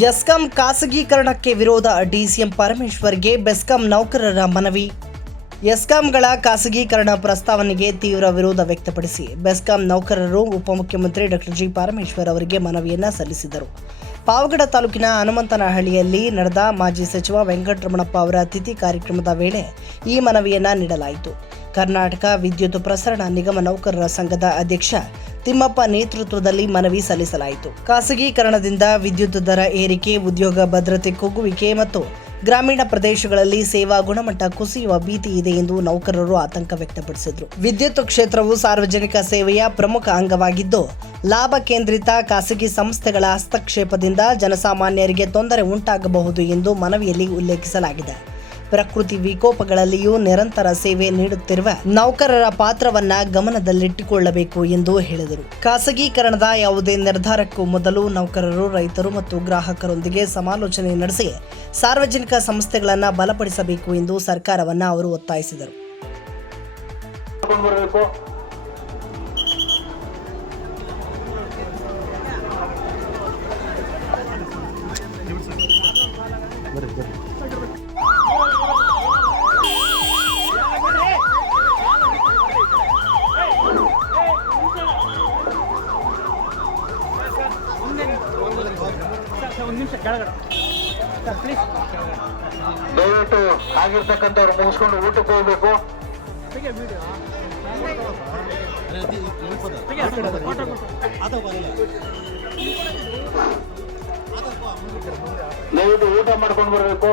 ESCOM ಖಾಸಗೀಕರಣಕ್ಕೆ ವಿರೋಧ DCM ಪರಮೇಶ್ವರ್ಗೆ BESCOM ನೌಕರರ ಮನವಿ. ಎಸ್ಕಾಂಗಳ ಖಾಸಗೀಕರಣ ಪ್ರಸ್ತಾವನೆಗೆ ತೀವ್ರ ವಿರೋಧ ವ್ಯಕ್ತಪಡಿಸಿ ಬೆಸ್ಕಾಂ ನೌಕರರು ಉಪಮುಖ್ಯಮಂತ್ರಿ ಡಾಕ್ಟರ್ ಜಿ ಪರಮೇಶ್ವರ್ ಅವರಿಗೆ ಮನವಿಯನ್ನು ಸಲ್ಲಿಸಿದರು. ಪಾವಗಡ ತಾಲೂಕಿನ ಹನುಮಂತನಹಳ್ಳಿಯಲ್ಲಿ ನಡೆದ ಮಾಜಿ ಸಚಿವ ವೆಂಕಟರಮಣಪ್ಪ ಅವರ ಅತಿಥಿ ಕಾರ್ಯಕ್ರಮದ ವೇಳೆ ಈ ಮನವಿಯನ್ನು ನೀಡಲಾಯಿತು. ಕರ್ನಾಟಕ ವಿದ್ಯುತ್ ಪ್ರಸರಣ ನಿಗಮ ನೌಕರರ ಸಂಘದ ಅಧ್ಯಕ್ಷ ತಿಮ್ಮಪ್ಪ ನೇತೃತ್ವದಲ್ಲಿ ಮನವಿ ಸಲ್ಲಿಸಲಾಯಿತು. ಖಾಸಗೀಕರಣದಿಂದ ವಿದ್ಯುತ್ ದರ ಏರಿಕೆ, ಉದ್ಯೋಗ ಭದ್ರತೆ ಕುಗ್ಗುವಿಕೆ ಮತ್ತು ಗ್ರಾಮೀಣ ಪ್ರದೇಶಗಳಲ್ಲಿ ಸೇವಾ ಗುಣಮಟ್ಟ ಕುಸಿಯುವ ಭೀತಿ ಇದೆ ಎಂದು ನೌಕರರು ಆತಂಕ ವ್ಯಕ್ತಪಡಿಸಿದರು. ವಿದ್ಯುತ್ ಕ್ಷೇತ್ರವು ಸಾರ್ವಜನಿಕ ಸೇವೆಯ ಪ್ರಮುಖ ಅಂಗವಾಗಿದ್ದು, ಲಾಭ ಕೇಂದ್ರಿತ ಖಾಸಗಿ ಸಂಸ್ಥೆಗಳ ಹಸ್ತಕ್ಷೇಪದಿಂದ ಜನಸಾಮಾನ್ಯರಿಗೆ ತೊಂದರೆ ಉಂಟಾಗಬಹುದು ಎಂದು ಮನವಿಯಲ್ಲಿ ಉಲ್ಲೇಖಿಸಲಾಗಿದೆ. ಪ್ರಕೃತಿ ವಿಕೋಪಗಳಲ್ಲಿಯೂ ನಿರಂತರ ಸೇವೆ ನೀಡುತ್ತಿರುವ ನೌಕರರ ಪಾತ್ರವನ್ನ ಗಮನದಲ್ಲಿಟ್ಟುಕೊಳ್ಳಬೇಕು ಎಂದು ಹೇಳಿದರು. ಖಾಸಗೀಕರಣದ ಯಾವುದೇ ನಿರ್ಧಾರಕ್ಕೂ ಮೊದಲು ನೌಕರರು, ರೈತರು ಮತ್ತು ಗ್ರಾಹಕರೊಂದಿಗೆ ಸಮಾಲೋಚನೆ ನಡೆಸಿ ಸಾರ್ವಜನಿಕ ಸಂಸ್ಥೆಗಳನ್ನು ಬಲಪಡಿಸಬೇಕು ಎಂದು ಸರ್ಕಾರವನ್ನು ಅವರು ಒತ್ತಾಯಿಸಿದರು. ದಯವಿಟ್ಟು ಆಗಿರ್ತಕ್ಕಂಥವ್ರು ಮುಗಿಸ್ಕೊಂಡು ಊಟಕ್ಕೆ ಹೋಗ್ಬೇಕು. ದಯವಿಟ್ಟು ಊಟ ಮಾಡ್ಕೊಂಡು ಬರಬೇಕು.